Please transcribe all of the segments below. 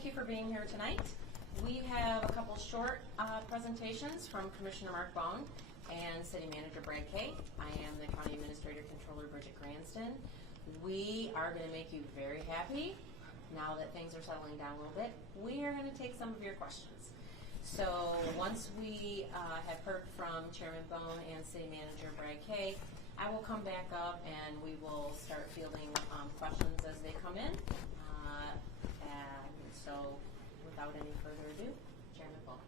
thank you for being here tonight. We have a couple short presentations from Commissioner Mark Bone and City Manager Brad Kay. I am the County Administrator Controller Bridget Cranston. We are going to make you very happy now that things are settling down a little bit. We are going to take some of your questions. So once we have heard from Chairman Bone and City Manager Brad Kay, I will come back up and we will start fielding questions as they come in. And so without any further ado, Chairman Bone.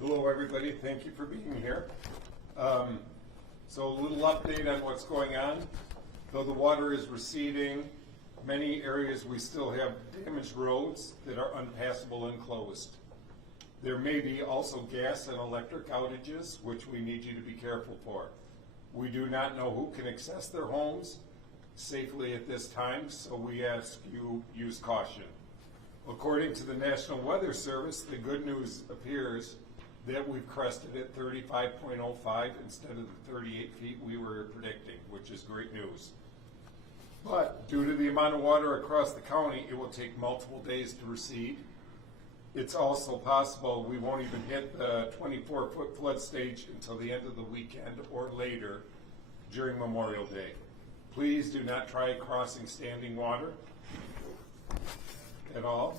Hello everybody, thank you for being here. So a little update on what's going on. Though the water is receding, many areas we still have damaged roads that are unpassable and closed. There may be also gas and electric outages, which we need you to be careful for. We do not know who can access their homes safely at this time, so we ask you use caution. According to the National Weather Service, the good news appears that we've crested at 35.05 instead of the 38 feet we were predicting, which is great news. But due to the amount of water across the county, it will take multiple days to recede. It's also possible we won't even hit the 24-foot flood stage until the end of the weekend or later during Memorial Day. Please do not try crossing standing water at all.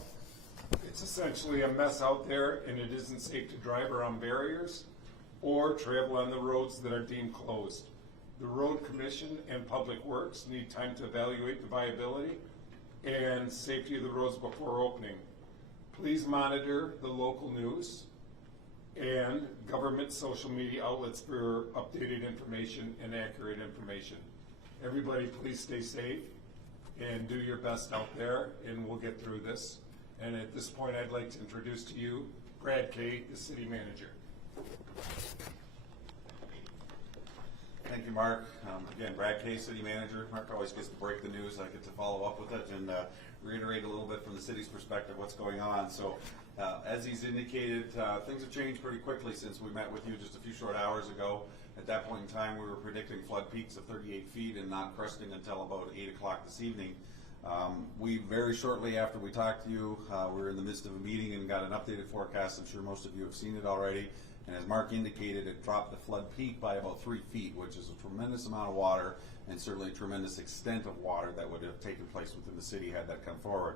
It's essentially a mess out there, and it isn't safe to drive around barriers or travel on the roads that are deemed closed. The Road Commission and Public Works need time to evaluate the viability and safety of the roads before opening. Please monitor the local news and government social media outlets for updated information and accurate information. Everybody please stay safe and do your best out there, and we'll get through this. And at this point I'd like to introduce to you Brad Kay, the City Manager. Thank you, Mark. Again, Brad Kay, City Manager. Mark always gets to break the news. I get to follow up with it and reiterate a little bit from the city's perspective what's going on. So, as he's indicated, things have changed pretty quickly since we met with you just a few short hours ago. At that point in time, we were predicting flood peaks of 38 feet and not cresting until about 8 o'clock this evening. We very shortly after we talked to you, we were in the midst of a meeting and got an updated forecast. I'm sure most of you have seen it already. And as Mark indicated, it dropped the flood peak by about 3 feet, which is a tremendous amount of water and certainly a tremendous extent of water that would have taken place within the city had that come forward.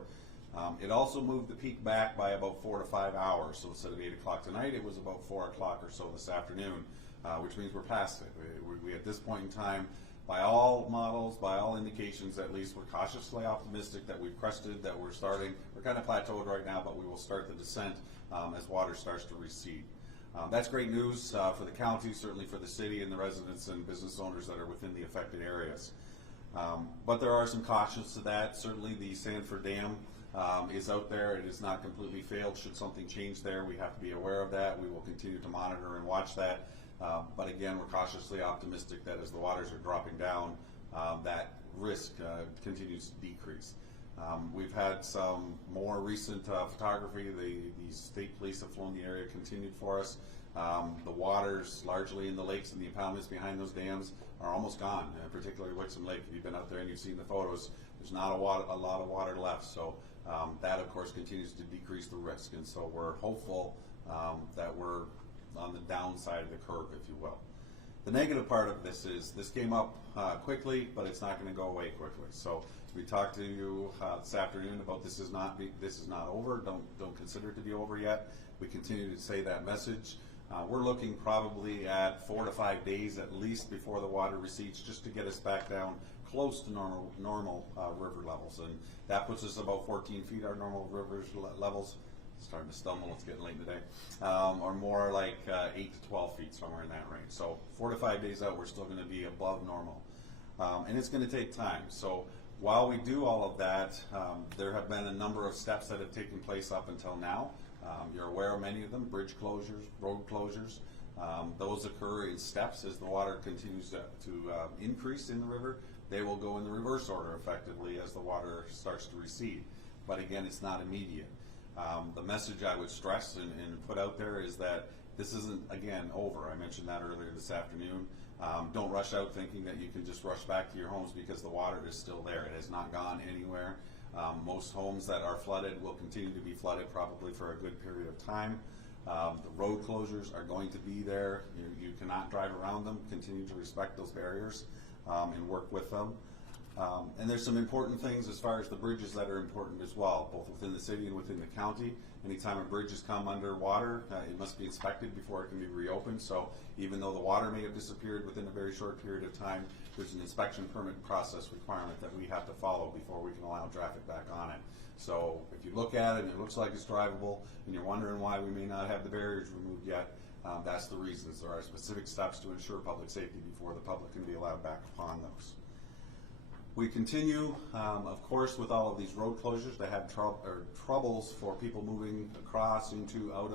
It also moved the peak back by about 4 to 5 hours. So instead of 8 o'clock tonight, it was about 4 o'clock or so this afternoon, which means we're past it. We at this point in time, by all models, by all indications at least, we're cautiously optimistic that we've crested, that we're kind of plateaued right now, but we will start the descent as water starts to recede. That's great news for the county, certainly for the city and the residents and business owners that are within the affected areas. But there are some cautions to that. Certainly the Sanford Dam is out there. It is not completely failed. Should something change there, we have to be aware of that. We will continue to monitor and watch that. But again, we're cautiously optimistic that as the waters are dropping down, that risk continues to decrease. We've had some more recent photography. The state police have flown the area, continued for us. The waters largely in the lakes and the impoundments behind those dams are almost gone, particularly Wixom Lake. If you've been out there and you've seen the photos, there's not a lot of water left. So that, of course, continues to decrease the risk. And so we're hopeful that we're on the downside of the curve, if you will. The negative part of this is this came up quickly, but it's not going to go away quickly. So we talked to you this afternoon about this is not over. Don't consider it to be over yet. We continue to say that message. We're looking probably at 4 to 5 days at least before the water recedes, just to get us back down close to normal river levels, and that puts us about 14 feet. Our normal river levels. Starting to stumble, it's getting late in the day, or more like 8 to 12 feet, somewhere in that range. So 4 to 5 days out, we're still going to be above normal. And it's going to take time. So while we do all of that, there have been a number of steps that have taken place up until now. You're aware of many of them: bridge closures, road closures. Those occur in steps as the water continues to increase in the river. They will go in the reverse order effectively as the water starts to recede. But again, it's not immediate. The message I would stress and put out there is that this isn't, again, over. I mentioned that earlier this afternoon. Don't rush out thinking that you can just rush back to your homes because the water is still there. It has not gone anywhere. Most homes that are flooded will continue to be flooded probably for a good period of time. The road closures are going to be there. You cannot drive around them. Continue to respect those barriers and work with them. And there's some important things as far as the bridges that are important as well, both within the city and within the county. Anytime a bridge has come underwater, it must be inspected before it can be reopened. So even though the water may have disappeared within a very short period of time, there's an inspection permit process requirement that we have to follow before we can allow traffic back on it. So if you look at it and it looks like it's drivable and you're wondering why we may not have the barriers removed yet, that's the reasons. There are specific steps to ensure public safety before the public can be allowed back upon those. We continue, of course, with all of these road closures to have troubles for people moving across into, out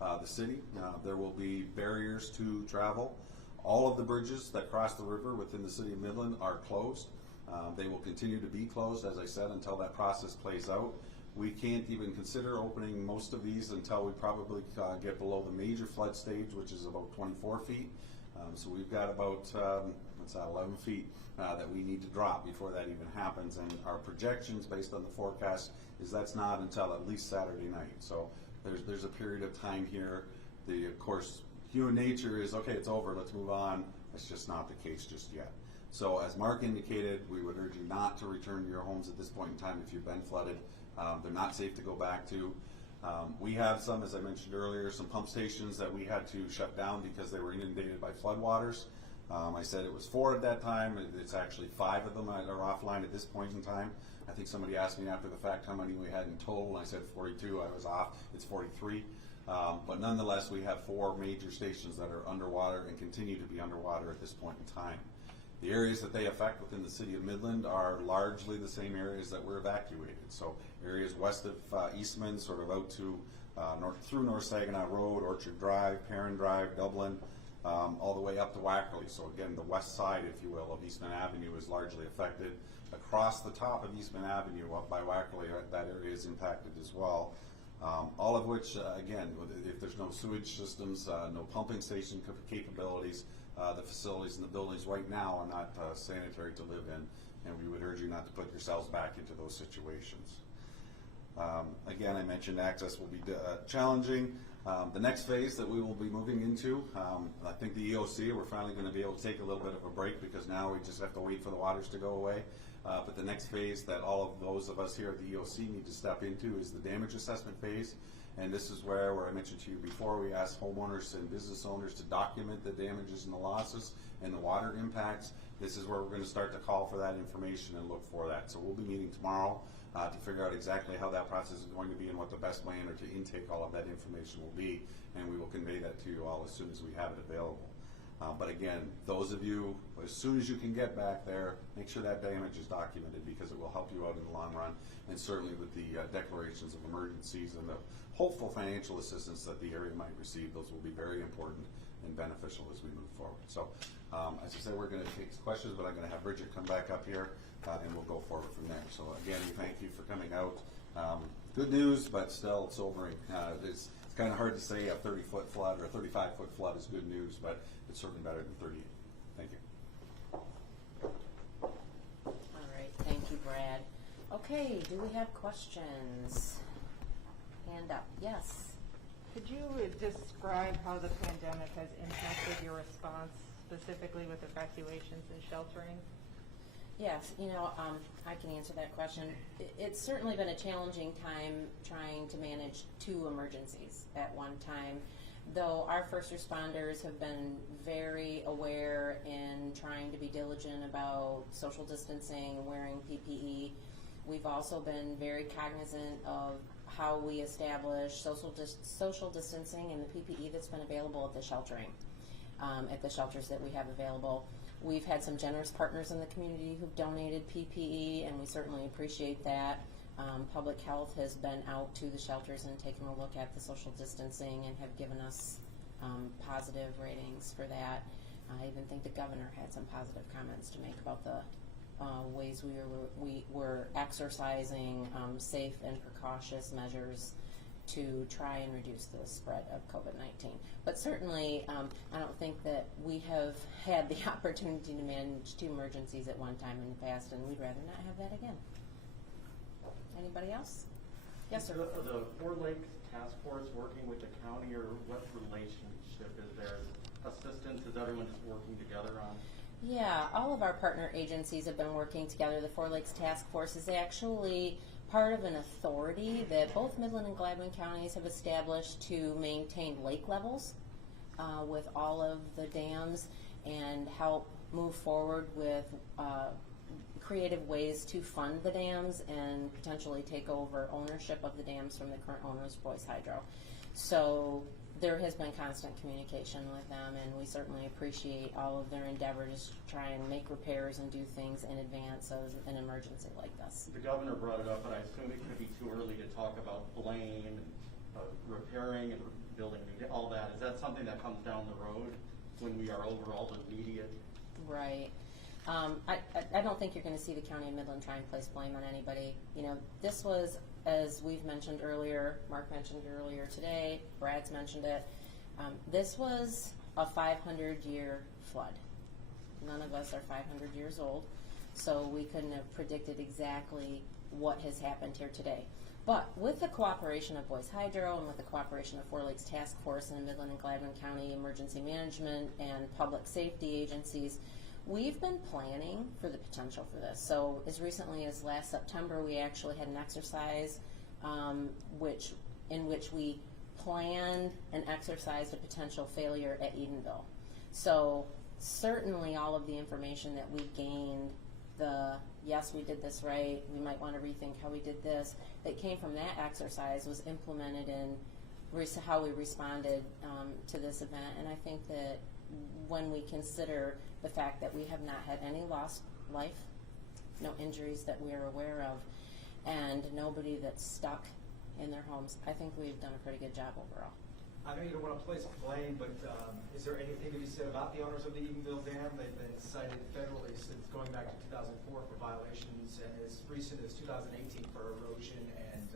of the city. There will be barriers to travel. All of the bridges that cross the river within the city of Midland are closed. They will continue to be closed, as I said, until that process plays out. We can't even consider opening most of these until we probably get below the major flood stage, which is about 24 feet. So we've got about 11 feet that we need to drop before that even happens, and our projections based on the forecast is that's not until at least Saturday night. So there's a period of time here. Of course, human nature is, okay, it's over, let's move on. That's just not the case just yet. So as Mark indicated, we would urge you not to return to your homes at this point in time if you've been flooded. They're not safe to go back to. We have some, as I mentioned earlier, some pump stations that we had to shut down because they were inundated by floodwaters. I said it was 4 at that time. It's actually 5 of them that are offline at this point in time. I think somebody asked me after the fact how many we had in total, and I said 42. I was off. It's 43. But nonetheless, we have 4 major stations that are underwater and continue to be underwater at this point in time. The areas that they affect within the city of Midland are largely the same areas that were evacuated. So areas west of Eastman, sort of out to through North Saginaw Road, Orchard Drive, Perrin Drive, Dublin, all the way up to Wackerly. So again, the west side, if you will, of Eastman Avenue is largely affected. Across the top of Eastman Avenue, up by Wackerly, that area is impacted as well. All of which, again, if there's no sewage systems, no pumping station capabilities, the facilities and the buildings right now are not sanitary to live in, and we would urge you not to put yourselves back into those situations. Again, I mentioned access will be challenging. The next phase that we will be moving into, I think the EOC, we're finally going to be able to take a little bit of a break because now we just have to wait for the waters to go away. But the next phase that all of those of us here at the EOC need to step into is the damage assessment phase. And this is where I mentioned to you before, we ask homeowners and business owners to document the damages and the losses and the water impacts. This is where we're going to start to call for that information and look for that. So we'll be meeting tomorrow to figure out exactly how that process is going to be and what the best manner to intake all of that information will be. And we will convey that to you all as soon as we have it available. But again, those of you, as soon as you can get back there, make sure that damage is documented because it will help you out in the long run. And certainly with the declarations of emergencies and the hopeful financial assistance that the area might receive, those will be very important and beneficial as we move forward. So as I said, we're going to take questions, but I'm going to have Bridget come back up here and we'll go forward from there. So again, we thank you for coming out. Good news, but still sobering. It's kind of hard to say a 30-foot flood or a 35-foot flood is good news, but it's certainly better than 38. Thank you. All right, thank you, Brad. Okay, do we have questions? Hand up, yes. Could you describe how the pandemic has impacted your response, specifically with evacuations and sheltering? Yes, I can answer that question. It's certainly been a challenging time trying to manage 2 emergencies at one time, though our first responders have been very aware in trying to be diligent about social distancing and wearing PPE. We've also been very cognizant of how we establish social distancing and the PPE that's been available at the sheltering, at the shelters that we have available. We've had some generous partners in the community who've donated PPE, and we certainly appreciate that. Public Health has been out to the shelters and taken a look at the social distancing and have given us positive ratings for that. I even think the governor had some positive comments to make about the ways we were exercising safe and precautious measures to try and reduce the spread of COVID-19. But certainly, I don't think that we have had the opportunity to manage 2 emergencies at one time in the past, and we'd rather not have that again. Anybody else? Yes, sir. Are the Four Lakes Task Force working with the county, or what relationship is there? Assistance, is everyone just working together on? Yeah, all of our partner agencies have been working together. The Four Lakes Task Force is actually part of an authority that both Midland and Gladwin counties have established to maintain lake levels with all of the dams and help move forward with creative ways to fund the dams and potentially take over ownership of the dams from the current owners, Boise Hydro. So there has been constant communication with them, and we certainly appreciate all of their endeavors to try and make repairs and do things in advance of an emergency like this. The governor brought it up, but I assume it could be too early to talk about Blaine, repairing and building, all that. Is that something that comes down the road when we are over all the immediate? Right. I don't think you're going to see the County of Midland try and place blame on anybody. You know, this was, as we've mentioned earlier, Mark mentioned earlier today, Brad's mentioned it, this was a 500-year flood. None of us are 500 years old, so we couldn't have predicted exactly what has happened here today. But with the cooperation of Boise Hydro and with the cooperation of Four Lakes Task Force and Midland and Gladwin County Emergency Management and public safety agencies, we've been planning for the potential for this. So as recently as last September, we actually had an exercise in which we planned and exercised a potential failure at Edenville. So certainly all of the information that we gained, yes, we did this right, we might want to rethink how we did this, that came from that exercise was implemented in how we responded to this event. And I think that when we consider the fact that we have not had any lost life, no injuries that we are aware of, and nobody that's stuck in their homes, I think we've done a pretty good job overall. I know you don't want to place blame, but is there anything to be said about the owners of the Edenville Dam? They've been cited federally since going back to 2004 for violations, and as recent as 2018 for erosion and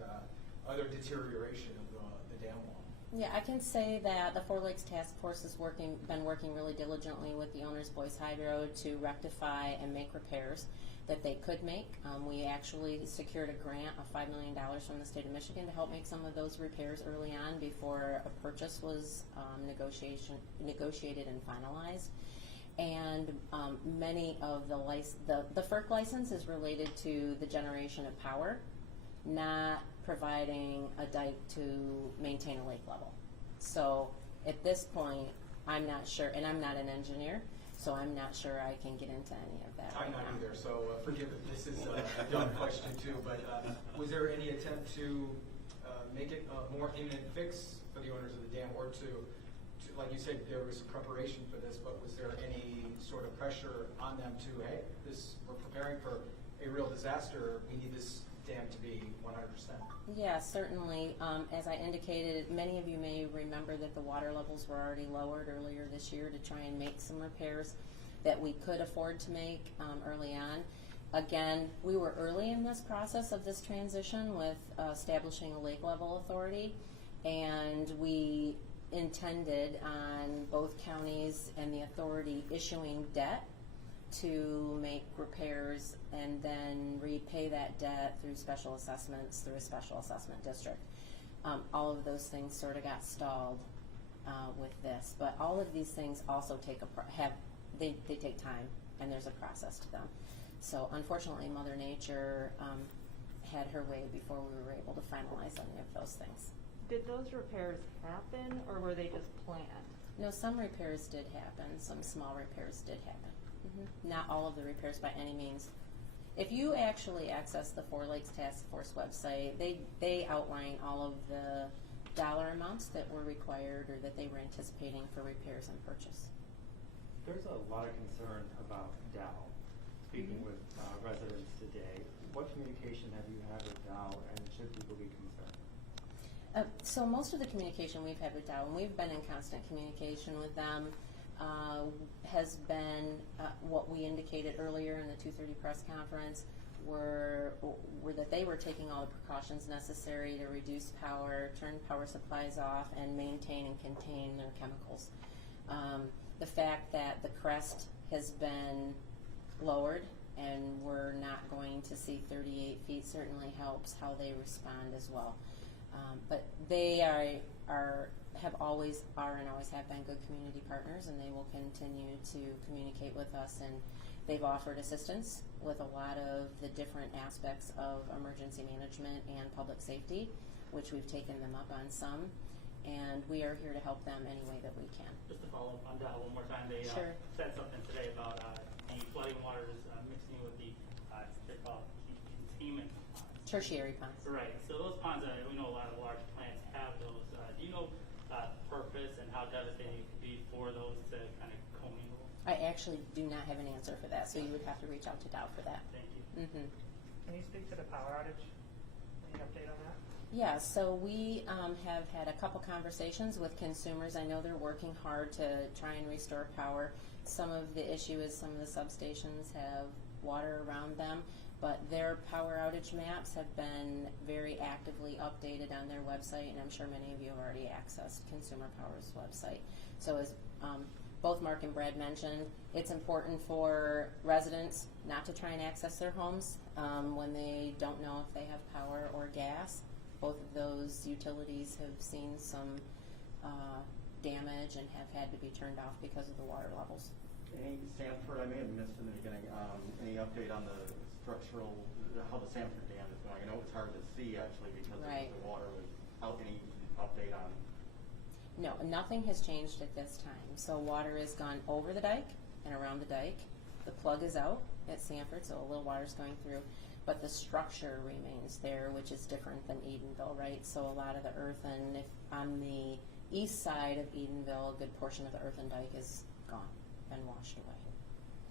other deterioration of the dam wall. Yeah, I can say that the Four Lakes Task Force has been working really diligently with the owners, Boise Hydro, to rectify and make repairs that they could make. We actually secured a grant of $5 million from the state of Michigan to help make some of those repairs early on before a purchase was negotiated and finalized. And many of the FERC license is related to the generation of power, not providing a dike to maintain a lake level. So at this point, I'm not sure, and I'm not an engineer, so I'm not sure I can get into any of that. I'm not either, so forgive if this is a dumb question too, but was there any attempt to make it a more imminent fix for the owners of the dam, or to like you said, there was preparation for this, but was there any sort of pressure on them to, hey, we're preparing for a real disaster, we need this dam to be 100%? Yeah, certainly. As I indicated, many of you may remember that the water levels were already lowered earlier this year to try and make some repairs that we could afford to make early on. Again, we were early in this process of this transition with establishing a lake level authority, and we intended on both counties and the authority issuing debt to make repairs and then repay that debt through special assessments, through a special assessment district. All of those things sort of got stalled with this, but all of these things also take they take time, and there's a process to them. So unfortunately, Mother Nature had her way before we were able to finalize any of those things. Did those repairs happen, or were they just planned? No, some repairs did happen. Some small repairs did happen. Not all of the repairs by any means. If you actually access the Four Lakes Task Force website, they outline all of the dollar amounts that were required or that they were anticipating for repairs and purchase. There's a lot of concern about Dow. Speaking with residents today, what communication have you had with Dow, and should people be concerned? So most of the communication we've had with Dow, and we've been in constant communication with them, has been what we indicated earlier in the 2:30 press conference. were that they were taking all the precautions necessary to reduce power, turn power supplies off, and maintain and contain their chemicals. The fact that the crest has been lowered and we're not going to see 38 feet certainly helps how they respond as well. But they have always have been good community partners, and they will continue to communicate with us, and they've offered assistance with a lot of the different aspects of emergency management and public safety, which we've taken them up on some, and we are here to help them any way that we can. Just to follow up on that one more time, they Sure. said something today about the flooding waters mixing with the they're called containment ponds. Tertiary ponds. Right. So those ponds, we know a lot of large plants have those. Do you know purpose and how devastating it could be for those to kind of commingle? I actually do not have an answer for that, so you would have to reach out to Dow for that. Thank you. Mm-hmm. Can you speak to the power outage? Any update on that? Yeah, so we have had a couple conversations with consumers. I know they're working hard to try and restore power. Some of the issue is some of the substations have water around them, but their power outage maps have been very actively updated on their website, and I'm sure many of you have already accessed Consumer Power's website. So as both Mark and Brad mentioned, it's important for residents not to try and access their homes when they don't know if they have power or gas. Both of those utilities have seen some damage and have had to be turned off because of the water levels. Any Sanford, I may have missed in the beginning, any update on the structural, how the Sanford Dam is going? I know it's hard to see actually because Right. the water was out. Any update on? No, nothing has changed at this time. So water has gone over the dike and around the dike. The plug is out at Sanford, so a little water's going through. But the structure remains there, which is different than Edenville, right? So a lot of the earthen, if on the east side of Edenville, a good portion of the earthen dike is gone and washed away.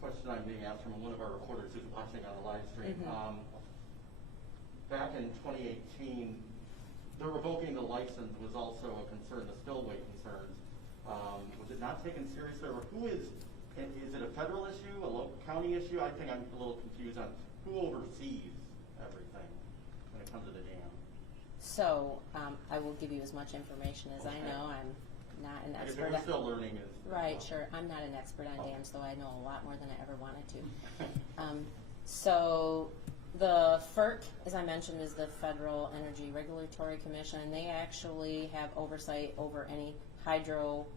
Question I'm being asked from one of our reporters who's watching on the live stream. Back in 2018, the revoking the license was also a concern, the spillway concerns. Was it not taken seriously, or who is it a federal issue, a local county issue? I think I'm a little confused on who oversees everything when it comes to the dam. So I will give you as much information as I know. I'm not an I guess expert. we're still learning. Right, sure. I'm not an expert on dams, though I know a lot more than I ever wanted to. So the FERC, as I mentioned, is the Federal Energy Regulatory Commission, and they actually have oversight over any hydro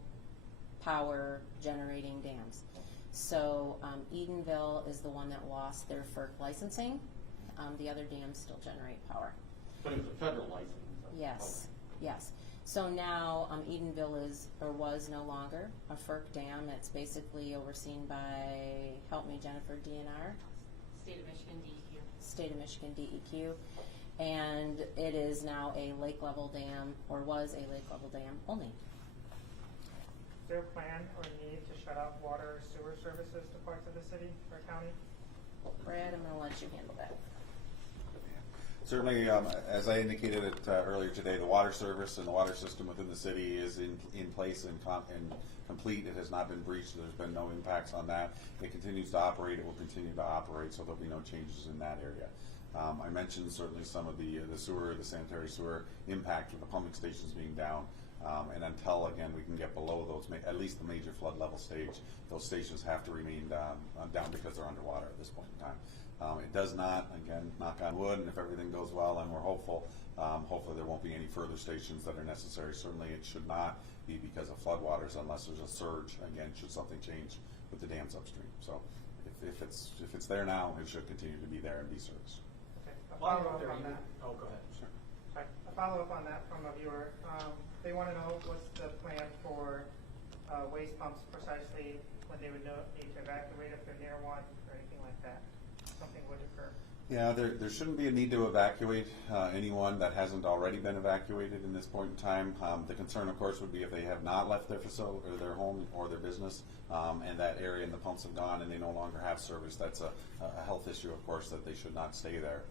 power generating dams. So Edenville is the one that lost their FERC licensing. The other dams still generate power. But it was a federal license. Yes, yes. So now Edenville is, or was no longer, a FERC dam. It's basically overseen by, help me Jennifer, DNR? State of Michigan DEQ. State of Michigan DEQ. And it is now a lake level dam, or was a lake level dam only. Is there a plan or need to shut off water or sewer services to parts of the city or county? Brad, I'm going to let you handle that. Certainly, as I indicated it earlier today, the water service and the water system within the city is in place and complete. It has not been breached. There's been no impacts on that. It continues to operate. It will continue to operate, so there'll be no changes in that area. I mentioned certainly some of the sewer, the sanitary sewer impact with the pumping stations being down. And until, again, we can get below those, at least the major flood level stage, those stations have to remain down because they're underwater at this point in time. It does not, again, knock on wood, and if everything goes well, and we're hopeful, hopefully there won't be any further stations that are necessary. Certainly it should not be because of floodwaters unless there's a surge, again, should something change with the dams upstream. So if it's there now, it should continue to be there and be serviced. Okay. A While you're follow-up up there, on that. oh, go ahead. Sure. Sorry. A follow-up on that from a viewer. They want to know what's the plan for waste pumps precisely when they would need to evacuate if they're near one or anything like that. Something would occur. Yeah, there shouldn't be a need to evacuate anyone that hasn't already been evacuated in this point in time. The concern, of course, would be if they have not left their facility or their home or their business, and that area and the pumps have gone and they no longer have service. That's a health issue, of course, that they should not stay there.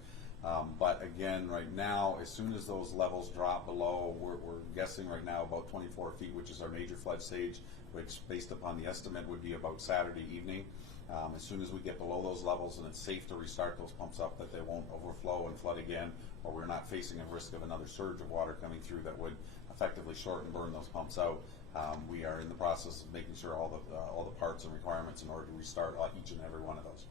But again, right now, as soon as those levels drop below, we're guessing right now about 24 feet, which is our major flood stage, which based upon the estimate would be about Saturday evening. As soon as we get below those levels and it's safe to restart those pumps up, that they won't overflow and flood again, or we're not facing a risk of another surge of water coming through that would effectively short and burn those pumps out. We are in the process of making sure all the parts and requirements in order to restart each and every one of those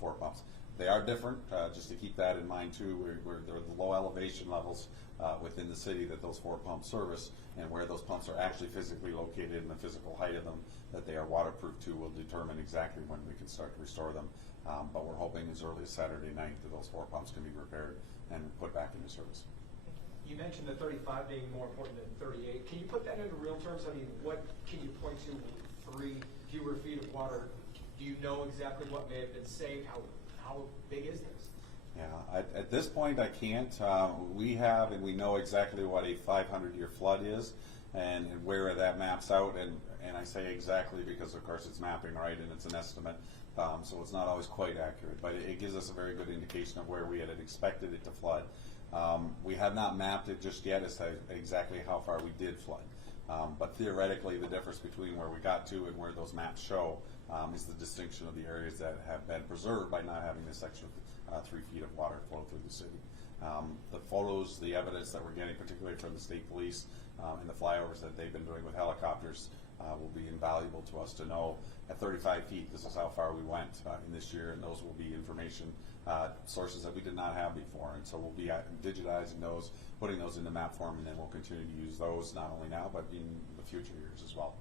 4 pumps. They are different, just to keep that in mind too, where they're the low elevation levels within the city that those 4 pumps service, and where those pumps are actually physically located and the physical height of them that they are waterproof to will determine exactly when we can start to restore them. But we're hoping as early as Saturday night that those 4 pumps can be repaired and put back into service. You mentioned the 35 being more important than 38. Can you put that into real terms? I mean, what can you point to? 3 fewer feet of water. Do you know exactly what may have been saved? How big is this? Yeah, at this point I can't. We have and we know exactly what a 500-year flood is and where that maps out, and I say exactly because of course it's mapping, right, and it's an estimate, so it's not always quite accurate, but it gives us a very good indication of where we had expected it to flood. We have not mapped it just yet as to exactly how far we did flood, but theoretically the difference between where we got to and where those maps show is the distinction of the areas that have been preserved by not having this extra 3 feet of water flow through the city. The photos, the evidence that we're getting, particularly from the state police and the flyovers that they've been doing with helicopters, will be invaluable to us to know at 35 feet this is how far we went in this year, and those will be information sources that we did not have before, and so we'll be digitizing those, putting those into map form, and then we'll continue to use those not only now but in the future years as well.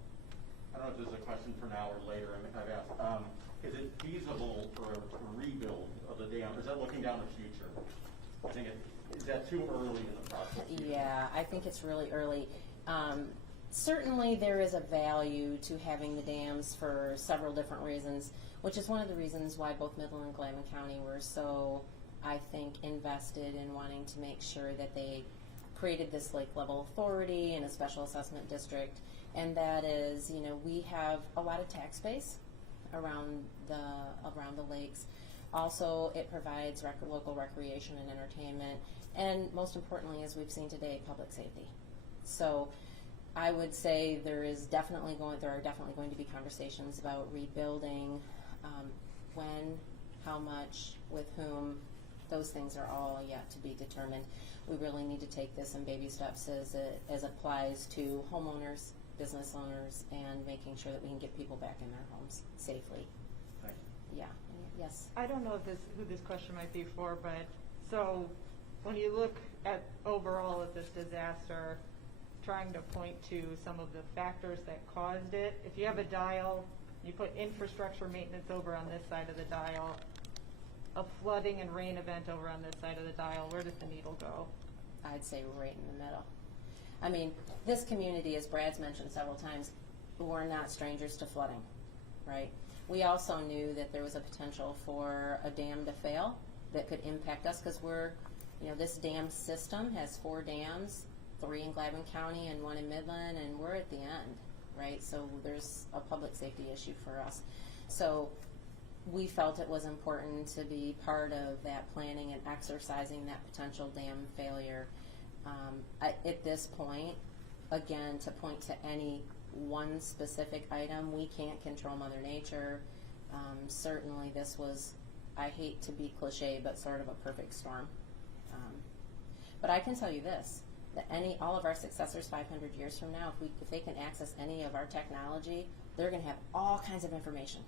I don't know if this is a question for now or later. I've asked, is it feasible for a rebuild of the dam? Is that looking down the future? I think is that too early in the process? Yeah, I think it's really early. Certainly there is a value to having the dams for several different reasons, which is one of the reasons why both Midland and Glamis County were so, I think, invested in wanting to make sure that they created this lake level authority and a special assessment district. And that is, you know, we have a lot of tax base around the lakes. Also, it provides local recreation and entertainment, and most importantly, as we've seen today, public safety. So I would say there are definitely going to be conversations about rebuilding, when, how much, with whom. Those things are all yet to be determined. We really need to take this in baby steps as it applies to homeowners, business owners, and making sure that we can get people back in their homes safely. Thank you. Yeah. Yes. I don't know who this question might be for, but so when you look at overall at this disaster, trying to point to some of the factors that caused it, if you have a dial, you put infrastructure maintenance over on this side of the dial, a flooding and rain event over on this side of the dial, where does the needle go? I'd say right in the middle. I mean, this community, as Brad's mentioned several times, we're not strangers to flooding, right? We also knew that there was a potential for a dam to fail that could impact us because this dam system has 4 dams, 3 in Glamis County and 1 in Midland, and we're at the end, right? So there's a public safety issue for us. So we felt it was important to be part of that planning and exercising that potential dam failure. At this point, again, to point to any one specific item, we can't control Mother Nature. Certainly this was, I hate to be cliche, but sort of a perfect storm. But I can tell you this, that all of our successors 500 years from now, if they can access any of our technology, they're going to have all kinds of information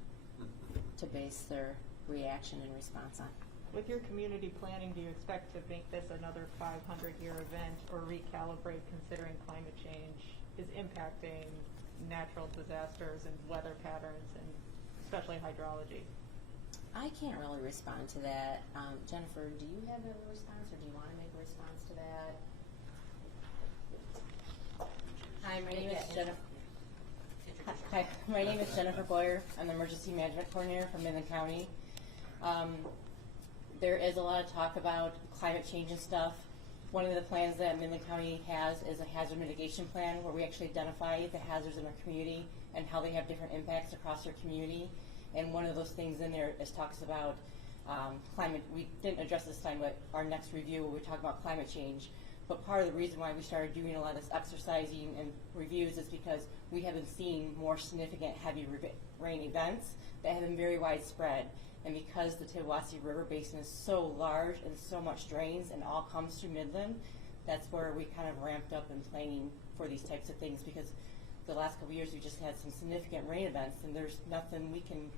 to base their reaction and response on. With your community planning, do you expect to make this another 500-year event or recalibrate considering climate change is impacting natural disasters and weather patterns and especially hydrology? I can't really respond to that. Jennifer, do you have a response or do you want to make a response to that? Hi, my name is Jennifer. Hi, my name is Jennifer Boyer. I'm the Emergency Management Coordinator for Midland County. There is a lot of talk about climate change and stuff. One of the plans that Midland County has is a hazard mitigation plan where we actually identify the hazards in our community and how they have different impacts across our community. And one of those things in there is talks about climate. We didn't address this time, but our next review where we talk about climate change. But part of the reason why we started doing a lot of this exercising and reviews is because we have been seeing more significant heavy rain events that have been very widespread. And because the Tittabawassee River Basin is so large and so much drains and all comes through Midland, that's where we kind of ramped up in planning for these types of things, because the last couple of years we just had some significant rain events and there's nothing we can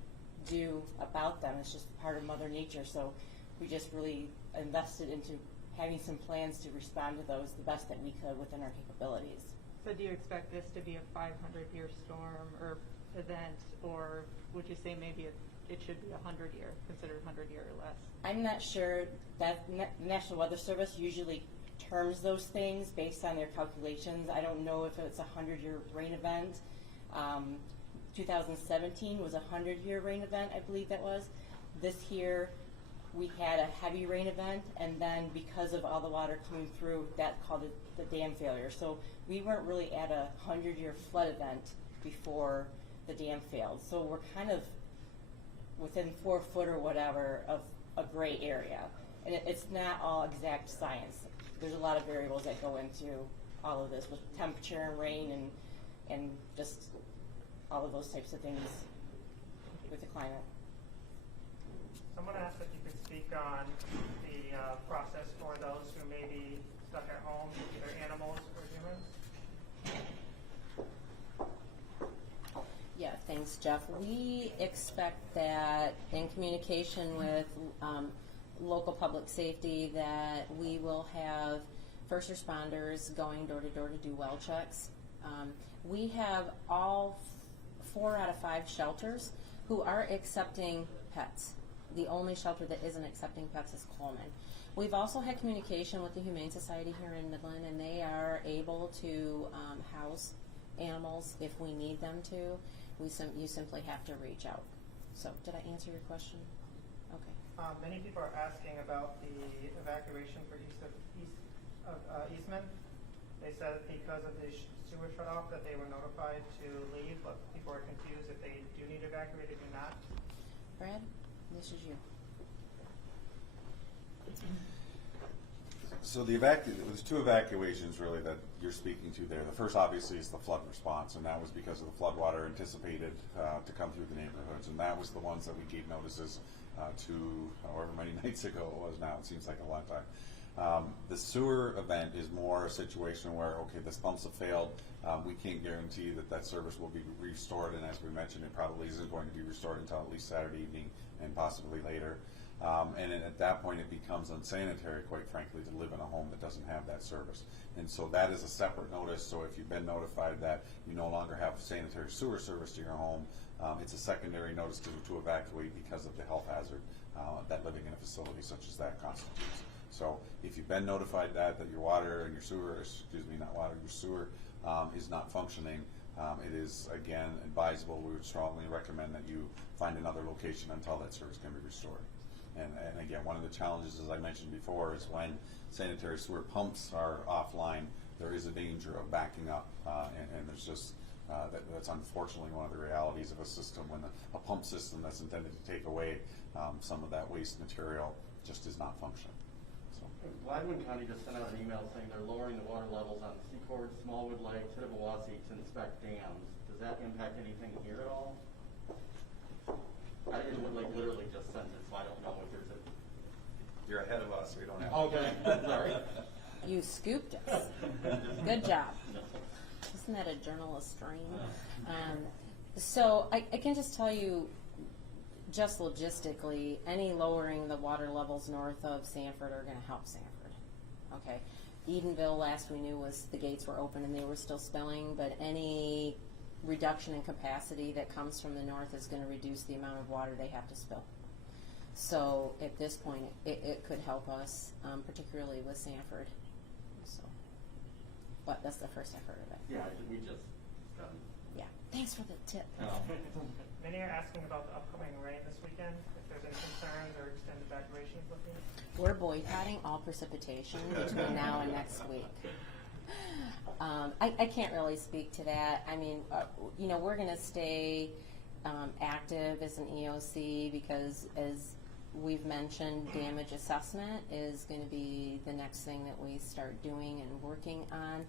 do about them. It's just part of Mother Nature. So we just really invested into having some plans to respond to those the best that we could within our capabilities. So do you expect this to be a 500-year storm or event, or would you say maybe it should be 100-year, considered 100-year or less? I'm not sure that National Weather Service usually terms those things based on their calculations. I don't know if it's a 100-year rain event. 2017 was a 100-year rain event, I believe that was. This year we had a heavy rain event, and then because of all the water coming through, that called it the dam failure. So we weren't really at a 100-year flood event before the dam failed. So we're kind of within 4 foot or whatever of a gray area. And it's not all exact science. There's a lot of variables that go into all of this with temperature and rain and just all of those types of things with the climate. Someone asked if you could speak on the process for those who may be stuck at home, either animals or humans. Yeah, thanks, Jeff. We expect that in communication with local public safety that we will have first responders going door to door to do well checks. We have all 4 out of 5 shelters who are accepting pets. The only shelter that isn't accepting pets is Coleman. We've also had communication with the Humane Society here in Midland, and they are able to house animals if we need them to. You simply have to reach out. So, did I answer your question? Okay. Many people are asking about the evacuation for east of Eastman. They said because of the sewer shutoff that they were notified to leave, but people are confused if they do need evacuated or not. Brad, this is you. So there's 2 evacuations really that you're speaking to there. The first obviously is the flood response, and that was because of the flood water anticipated to come through the neighborhoods, and that was the ones that we gave notices to however many nights ago it was now. It seems like a long time. The sewer event is more a situation where, okay, the pumps have failed. We can't guarantee that that service will be restored, and as we mentioned, it probably isn't going to be restored until at least Saturday evening and possibly later. And then at that point, it becomes unsanitary, quite frankly, to live in a home that doesn't have that service. And so that is a separate notice. So if you've been notified that you no longer have sanitary sewer service to your home, it's a secondary notice to evacuate because of the health hazard that living in a facility such as that constitutes. So if you've been notified that your water and your sewer, your sewer is not functioning, it is, again, advisable. We would strongly recommend that you find another location until that service can be restored. And again, one of the challenges, as I mentioned before, is when sanitary sewer pumps are offline, there is a danger of backing up, and there's just that's unfortunately one of the realities of a system when a pump system that's intended to take away some of that waste material just is not functioning. So. Gladwin County just sent out an email saying they're lowering the water levels on Secord, Smallwood Lake, Tittabawassee to inspect dams. Does that impact anything here at all? It would literally just sent it, so I don't know if there's a... You're ahead of us, so we don't have Okay, sorry. You scooped us. Good job. Isn't that a journalist dream? So I can just tell you, just logistically, any lowering the water levels north of Sanford are going to help Sanford. Okay. Edenville, last we knew, was the gates were open and they were still spilling, but any reduction in capacity that comes from the north is going to reduce the amount of water they have to spill. So at this point, it could help us, particularly with Sanford. So, but that's the first I've heard of it. Yeah, we just... Yeah. Thanks for the tip. Many are asking about the upcoming rain this weekend, if there's any concerns or extended evacuations looking. We're boycotting all precipitation between now and next week. I can't really speak to that. I mean, we're going to stay active as an EOC because as we've mentioned damage assessment is going to be the next thing that we start doing and working on.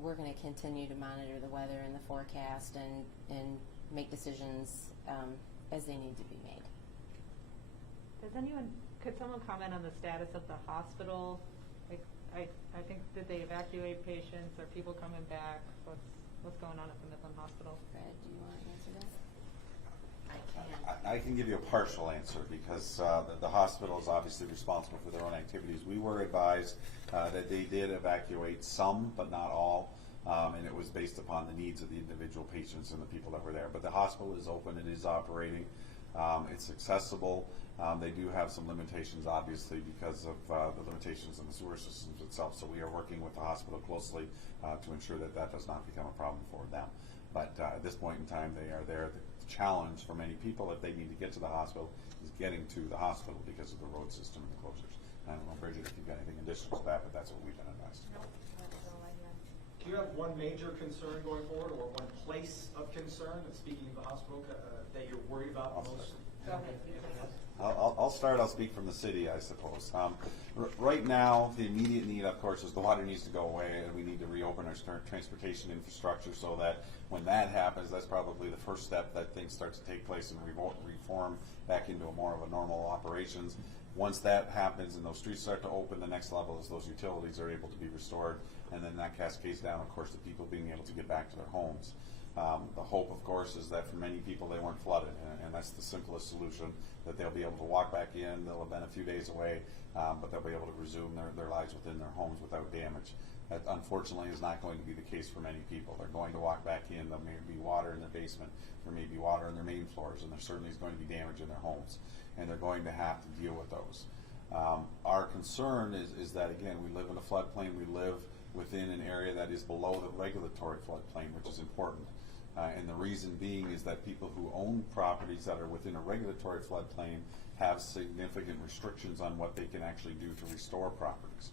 We're going to continue to monitor the weather and the forecast and make decisions as they need to be made. Could someone comment on the status of the hospital? Like, I think, did they evacuate patients? Are people coming back? What's going on at the Midland Hospital? Fred, do you want to answer that? I can. I can give you a partial answer because the hospital is obviously responsible for their own activities. We were advised that they did evacuate some, but not all, and it was based upon the needs of the individual patients and the people that were there. But the hospital is open, it is operating, it's accessible. They do have some limitations, obviously, because of the limitations in the sewer systems itself. So we are working with the hospital closely to ensure that that does not become a problem for them. But at this point in time, they are there. The challenge for many people, if they need to get to the hospital, is getting to the hospital because of the road system and the closures. I don't know, Bridget, if you've got anything additional to that, but that's what we've been advised. Do you have one major concern going forward, or one place of concern, speaking of the hospital, that you're worried about the most? I'll start. I'll speak from the city, I suppose. Right now, the immediate need, of course, is the water needs to go away, and we need to reopen our transportation infrastructure so that when that happens, that's probably the first step that things start to take place and reform back into a more of a normal operations. Once that happens and those streets start to open, the next level is those utilities are able to be restored, and then that cascades down, of course, to people being able to get back to their homes. The hope, of course, is that for many people they weren't flooded, and that's the simplest solution, that they'll be able to walk back in. They'll have been a few days away, but they'll be able to resume their lives within their homes without damage. That, unfortunately, is not going to be the case for many people. They're going to walk back in. There may be water in their basement. There may be water in their main floors, and there certainly is going to be damage in their homes, and they're going to have to deal with those. Our concern is that, again, we live in a floodplain. We live within an area that is below the regulatory floodplain, which is important. And the reason being is that people who own properties that are within a regulatory floodplain have significant restrictions on what they can actually do to restore properties.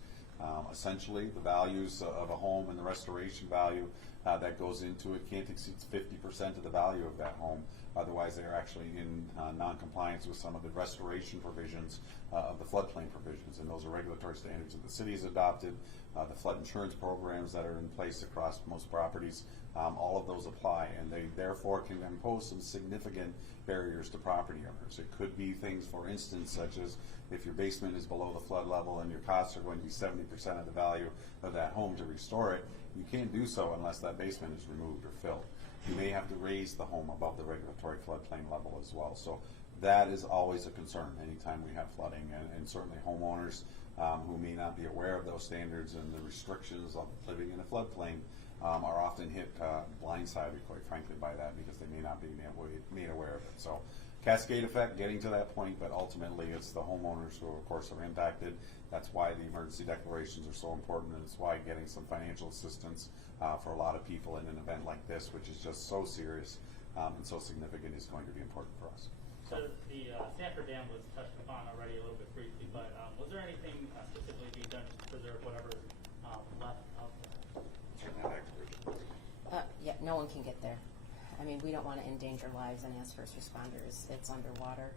Essentially, the values of a home and the restoration value that goes into it can't exceed 50% of the value of that home. Otherwise, they are actually in non-compliance with some of the restoration provisions of the floodplain provisions, and those are regulatory standards that the city has adopted. The flood insurance programs that are in place across most properties, all of those apply, and they therefore can impose some significant barriers to property owners. It could be things, for instance, such as if your basement is below the flood level and your costs are going to be 70% of the value of that home to restore it, you can't do so unless that basement is removed or filled. You may have to raise the home above the regulatory floodplain level as well. So that is always a concern anytime we have flooding, and certainly homeowners who may not be aware of those standards and the restrictions of living in a floodplain are often hit blindsided, quite frankly, by that because they may not be made aware of it. So cascade effect getting to that point, but ultimately it's the homeowners who, of course, are impacted. That's why the emergency declarations are so important, and it's why getting some financial assistance for a lot of people in an event like this, which is just so serious and so significant, is going to be important for us. So the Sanford Dam was touched upon already a little bit briefly, but was there anything specifically being done to preserve whatever left out there? Yeah, no one can get there. I mean, we don't want to endanger lives, and as first responders, it's underwater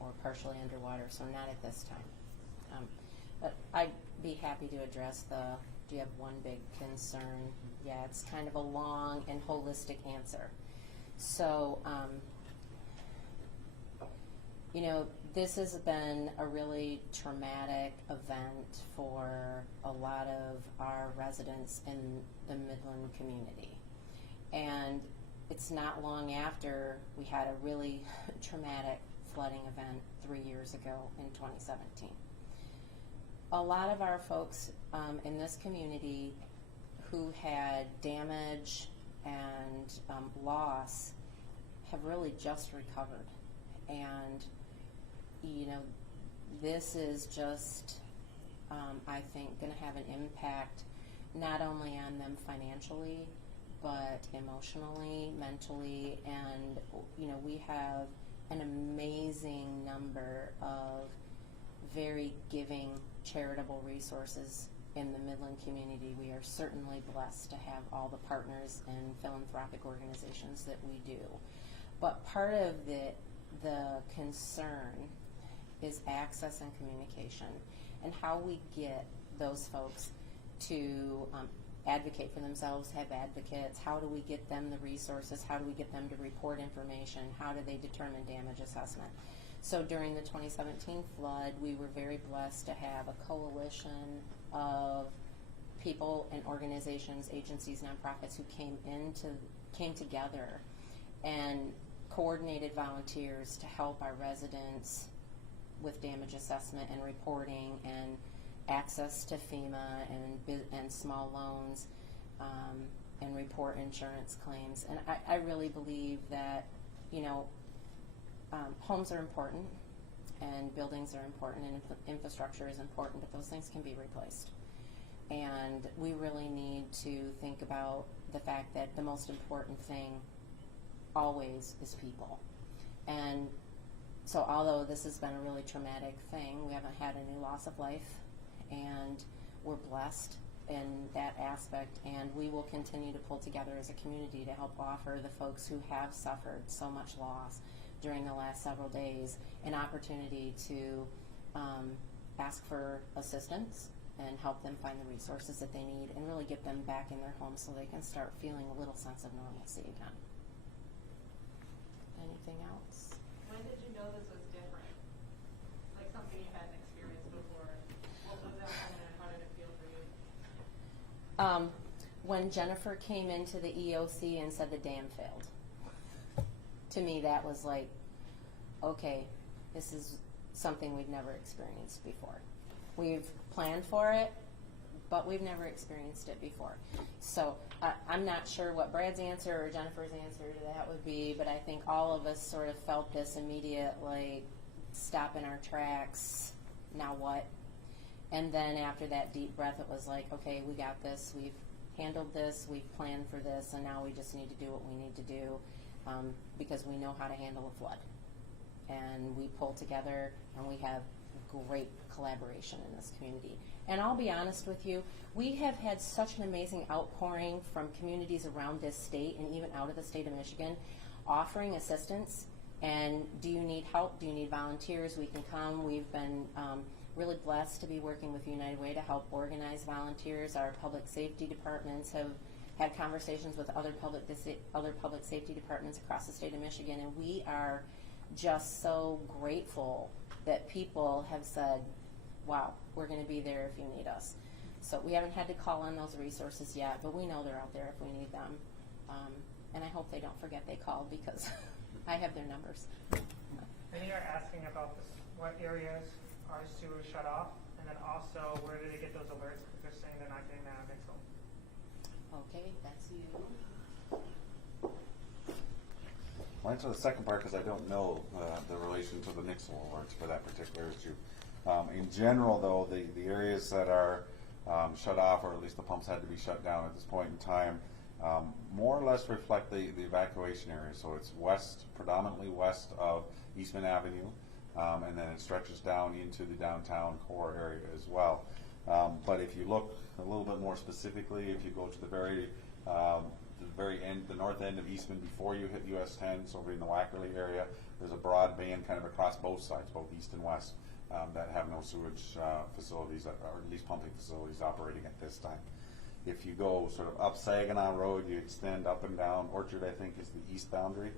or partially underwater, so not at this time. But I'd be happy to address do you have one big concern? Yeah, it's kind of a long and holistic answer. So, you know, this has been a really traumatic event for a lot of our residents in the Midland community. And it's not long after we had a really traumatic flooding event 3 years ago in 2017. A lot of our folks in this community who had damage and loss have really just recovered. And, you know, this is just, I think, going to have an impact not only on them financially, but emotionally, mentally, and, you know, we have an amazing number of very giving charitable resources in the Midland community. We are certainly blessed to have all the partners and philanthropic organizations that we do. But part of the concern is access and communication, and how we get those folks to advocate for themselves, have advocates. How do we get them the resources? How do we get them to report information? How do they determine damage assessment? So during the 2017 flood, we were very blessed to have a coalition of people and organizations, agencies, nonprofits who came together and coordinated volunteers to help our residents with damage assessment and reporting and access to FEMA and small loans, and report insurance claims. And I really believe that, homes are important and buildings are important and infrastructure is important, but those things can be replaced. And we really need to think about the fact that the most important thing always is people. And so although this has been a really traumatic thing, we haven't had any loss of life, and we're blessed in that aspect, and we will continue to pull together as a community to help offer the folks who have suffered so much loss during the last several days an opportunity to ask for assistance and help them find the resources that they need and really get them back in their homes so they can start feeling a little sense of normalcy again. Anything else? When did you know this was different? Like something you hadn't experienced before? What was that moment and how did it feel for you? When Jennifer came into the EOC and said the dam failed, to me that was like, okay, this is something we've never experienced before. We've planned for it, but we've never experienced it before. So I'm not sure what Brad's answer or Jennifer's answer to that would be, but I think all of us sort of felt this immediate, like, stop in our tracks, now what? And then after that deep breath, it was like, okay, we got this, we've handled this, we've planned for this, and now we just need to do what we need to do because we know how to handle a flood. And we pull together, and we have great collaboration in this community. And I'll be honest with you, we have had such an amazing outpouring from communities around this state and even out of the state of Michigan offering assistance. And do you need help? Do you need volunteers? We can come. We've been really blessed to be working with United Way to help organize volunteers. Our public safety departments have had conversations with other public safety departments across the state of Michigan, and we are just so grateful that people have said, wow, we're going to be there if you need us. So we haven't had to call on those resources yet, but we know they're out there if we need them. And I hope they don't forget they called because I have their numbers. And you're asking about this, what areas are sewer shut off, and then also where do they get those alerts because they're saying they're not getting that on Nixle. Okay, that's you. I'll answer the second part because I don't know the relation to the Nixle alerts for that particular issue. In general, though, the areas that are shut off, or at least the pumps had to be shut down at this point in time, more or less reflect the evacuation area. So it's predominantly west of Eastman Avenue, and then it stretches down into the downtown core area as well. But if you look a little bit more specifically, if you go to the very end, the north end of Eastman before you hit US 10, so over in the Wackerly area, there's a broad band kind of across both sides, both east and west, that have no sewage facilities, or at least pumping facilities operating at this time. If you go sort of up Saginaw Road, you extend up and down. Orchard, I think, is the east boundary,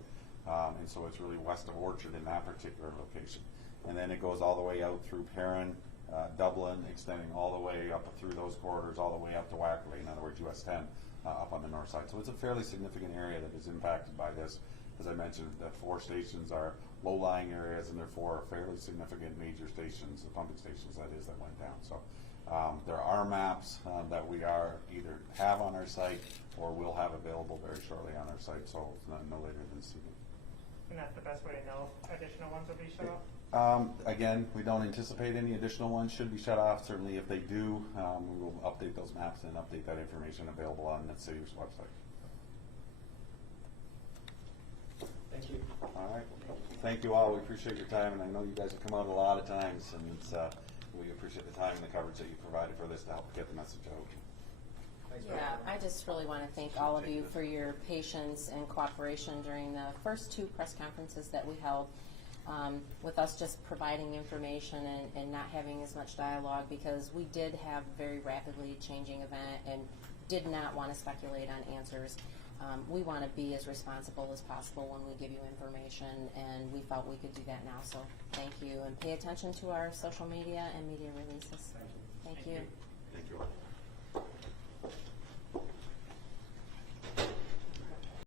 and so it's really west of Orchard in that particular location. And then it goes all the way out through Perrin, Dublin, extending all the way up through those corridors, all the way up to Wackerly, in other words, US 10, up on the north side. So it's a fairly significant area that is impacted by this. As I mentioned, the 4 stations are low-lying areas, and there are 4 fairly significant major stations, the pumping stations that is, that went down. So there are maps that we are either have on our site or will have available very shortly on our site, so no later than this evening. And that's the best way to know additional ones will be shut off? Again, we don't anticipate any additional ones should be shut off. Certainly if they do, we will update those maps and update that information available on the city's website. Thank you. All right. Thank you all. We appreciate your time, and I know you guys have come out a lot of times, and it's, we appreciate the time and the coverage that you provided for this to help get the message out. Thanks, Yeah, I just really want to thank all of you for your patience and cooperation during the first 2 press conferences that we held. with us just providing information and not having as much dialogue, because we did have a very rapidly changing event and did not want to speculate on answers. We want to be as responsible as possible when we give you information, and we felt we could do that now. So thank you, and pay attention to our social media and media releases. Thank you. Thank you all.